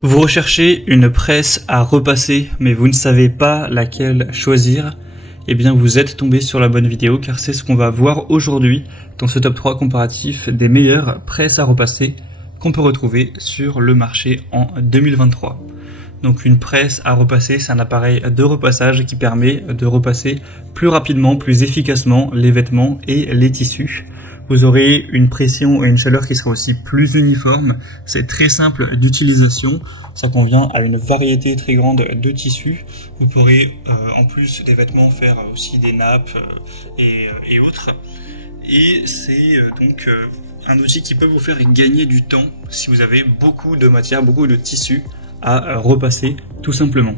Vous recherchez une presse à repasser, mais vous ne savez pas laquelle choisir? Eh bien, vous êtes tombé sur la bonne vidéo, car c'est ce qu'on va voir aujourd'hui dans ce top 3 comparatif des meilleures presses à repasser qu'on peut retrouver sur le marché en 2023. Donc une presse à repasser, c'est un appareil de repassage qui permet de repasser plus rapidement, plus efficacement les vêtements et les tissus. Vous aurez une pression et une chaleur qui sera aussi plus uniforme. C'est très simple d'utilisation. Ça convient à une variété très grande de tissus. Vous pourrez en plus des vêtements faire aussi des nappes et autres. Et c'est donc un outil qui peut vous faire gagner du temps si vous avez beaucoup de matière, beaucoup de tissus à repasser tout simplement.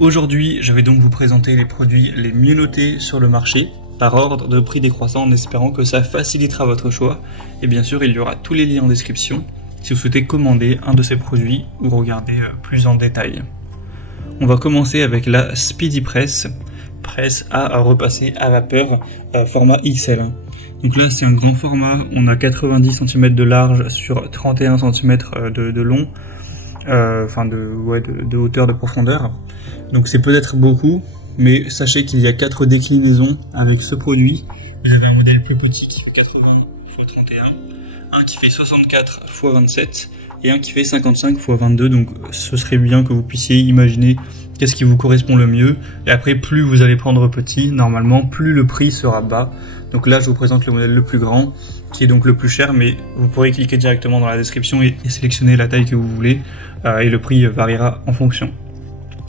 Aujourd'hui, je vais donc vous présenter les produits les mieux notés sur le marché par ordre de prix décroissant en espérant que ça facilitera votre choix. Et bien sûr, il y aura tous les liens en description si vous souhaitez commander un de ces produits ou regarder plus en détail. On va commencer avec la Speedy Press, presse à repasser à vapeur format XL. Donc là, c'est un grand format, on a 90 cm de large sur 31 cm de long, de hauteur, de profondeur. Donc c'est peut-être beaucoup, mais sachez qu'il y a 4 déclinaisons avec ce produit. Vous avez un modèle plus petit qui fait 80 x 31, un qui fait 64 x 27 et un qui fait 55 x 22. Donc ce serait bien que vous puissiez imaginer qu'est-ce qui vous correspond le mieux. Et après, plus vous allez prendre petit, normalement, plus le prix sera bas. Donc là, je vous présente le modèle le plus grand, qui est donc le plus cher, mais vous pourrez cliquer directement dans la description et sélectionner la taille que vous voulez, et le prix variera en fonction.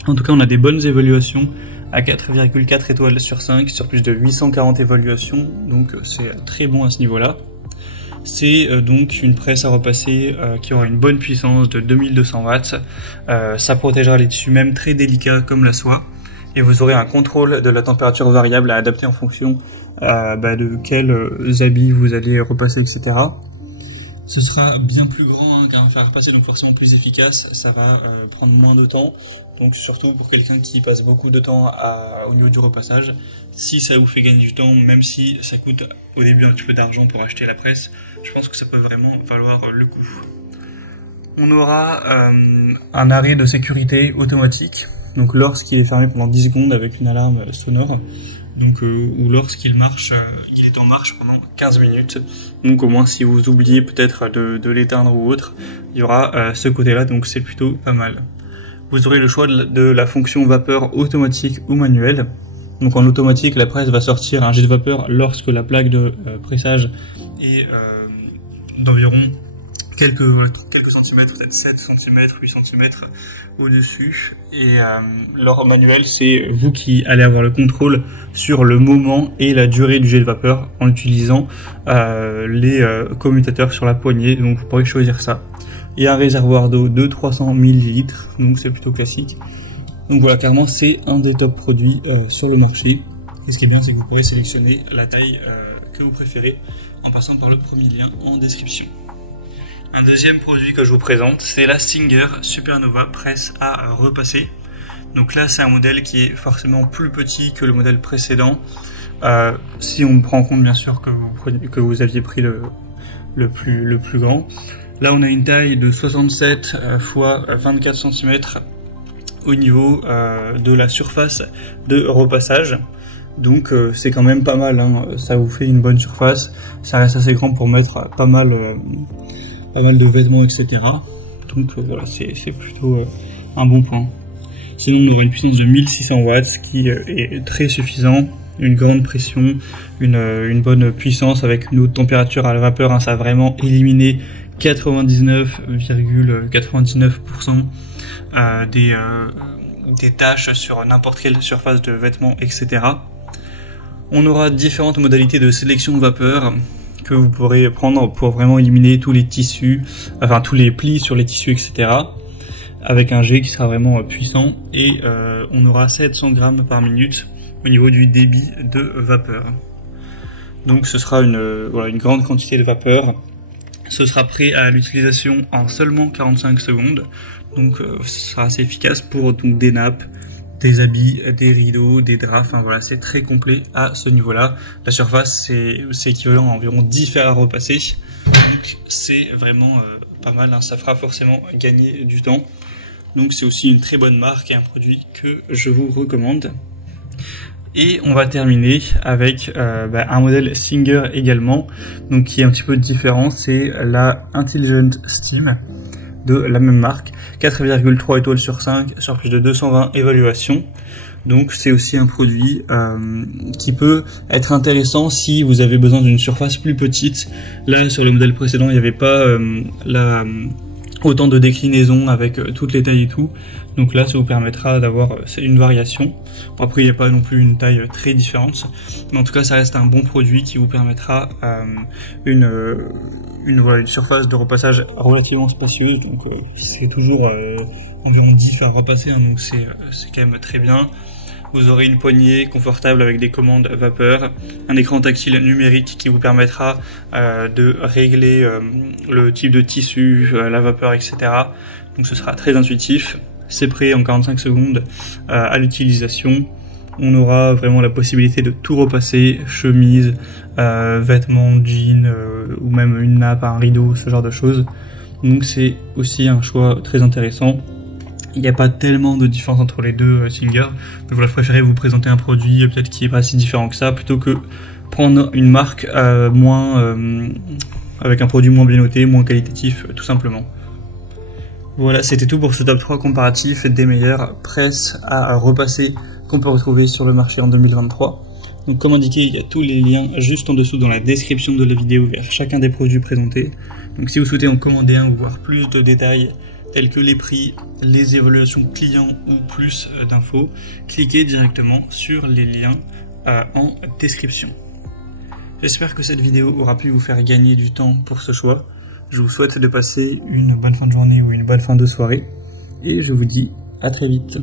En tout cas, on a des bonnes évaluations à 4,4 étoiles sur 5 sur plus de 840 évaluations, donc c'est très bon à ce niveau-là. C'est donc une presse à repasser qui aura une bonne puissance de 2200 watts, ça protégera les tissus même très délicats comme la soie, et vous aurez un contrôle de la température variable à adapter en fonction de quels habits vous allez repasser, etc. Ce sera bien plus grand qu'un fer à repasser, donc forcément plus efficace, ça va prendre moins de temps, donc surtout pour quelqu'un qui passe beaucoup de temps au niveau du repassage. Si ça vous fait gagner du temps, même si ça coûte au début un petit peu d'argent pour acheter la presse, je pense que ça peut vraiment valoir le coup. On aura un arrêt de sécurité automatique, donc lorsqu'il est fermé pendant 10 secondes avec une alarme sonore, donc ou lorsqu'il marche, il est en marche pendant 15 minutes. Donc au moins si vous oubliez peut-être de l'éteindre ou autre, il y aura ce côté-là, donc c'est plutôt pas mal. Vous aurez le choix de la fonction vapeur automatique ou manuelle. Donc en automatique, la presse va sortir un jet de vapeur lorsque la plaque de pressage est d'environ quelques centimètres, peut-être 7 cm, 8 cm au-dessus. Et leur manuel, c'est vous qui allez avoir le contrôle sur le moment et la durée du jet de vapeur en utilisant les commutateurs sur la poignée, donc vous pourrez choisir ça. Il y a un réservoir d'eau de 300 ml, donc c'est plutôt classique. Donc voilà, clairement c'est un des top produits sur le marché. Et ce qui est bien, c'est que vous pourrez sélectionner la taille que vous préférez en passant par le premier lien en description. Un deuxième produit que je vous présente, c'est la Singer Supernova presse à repasser. Donc là, c'est un modèle qui est forcément plus petit que le modèle précédent. Si on prend en compte bien sûr que vous aviez pris le plus grand. Là, on a une taille de 67 x 24 cm au niveau de la surface de repassage. Donc c'est quand même pas mal, hein. Ça vous fait une bonne surface. Ça reste assez grand pour mettre pas mal de vêtements, etc. Donc voilà, c'est plutôt un bon point. Sinon, on aura une puissance de 1600 watts, ce qui est très suffisant. Une grande pression, une bonne puissance avec une haute température à la vapeur, hein. Ça a vraiment éliminé 99,99% des tâches sur n'importe quelle surface de vêtements, etc. On aura différentes modalités de sélection vapeur que vous pourrez prendre pour vraiment éliminer tous les tissus, enfin tous les plis sur les tissus, etc. avec un jet qui sera vraiment puissant, et on aura 700 grammes par minute au niveau du débit de vapeur. Donc ce sera une grande quantité de vapeur. Ce sera prêt à l'utilisation en seulement 45 secondes, donc ce sera assez efficace pour donc des nappes, des habits, des rideaux, des draps, enfin voilà, c'est très complet à ce niveau-là. La surface, c'est équivalent à environ 10 fers à repasser, donc c'est vraiment pas mal, hein. Ça fera forcément gagner du temps. Donc c'est aussi une très bonne marque et un produit que je vous recommande. Et on va terminer avec un modèle Singer également, donc qui est un petit peu différent, c'est la Intelligent Steam de la même marque, 4,3 étoiles sur 5 sur plus de 220 évaluations. Donc c'est aussi un produit qui peut être intéressant si vous avez besoin d'une surface plus petite. Là sur le modèle précédent il n'y avait pas autant de déclinaisons avec toutes les tailles et tout. Donc là ça vous permettra d'avoir une variation. Bon, après il n'y a pas non plus une taille très différente, mais en tout cas ça reste un bon produit qui vous permettra une surface de repassage relativement spacieuse. Donc c'est toujours environ 10 à repasser, hein, donc c'est quand même très bien. Vous aurez une poignée confortable avec des commandes vapeur, un écran tactile numérique qui vous permettra de régler le type de tissu, la vapeur, etc. Donc ce sera très intuitif. C'est prêt en 45 secondes à l'utilisation. On aura vraiment la possibilité de tout repasser, chemise, vêtements, jeans, ou même une nappe, un rideau, ce genre de choses. Donc c'est aussi un choix très intéressant. Il n'y a pas tellement de différence entre les deux Singer, donc voilà, je préférais vous présenter un produit peut-être qui est pas si différent que ça, plutôt que prendre une marque avec un produit moins bien noté, moins qualitatif, tout simplement. Voilà, c'était tout pour ce top 3 comparatif des meilleures presses à repasser qu'on peut retrouver sur le marché en 2023. Donc comme indiqué, il y a tous les liens juste en dessous dans la description de la vidéo vers chacun des produits présentés. Donc si vous souhaitez en commander un ou voir plus de détails tels que les prix, les évaluations clients ou plus d'infos, cliquez directement sur les liens en description. J'espère que cette vidéo aura pu vous faire gagner du temps pour ce choix. Je vous souhaite de passer une bonne fin de journée ou une bonne fin de soirée et je vous dis à très vite.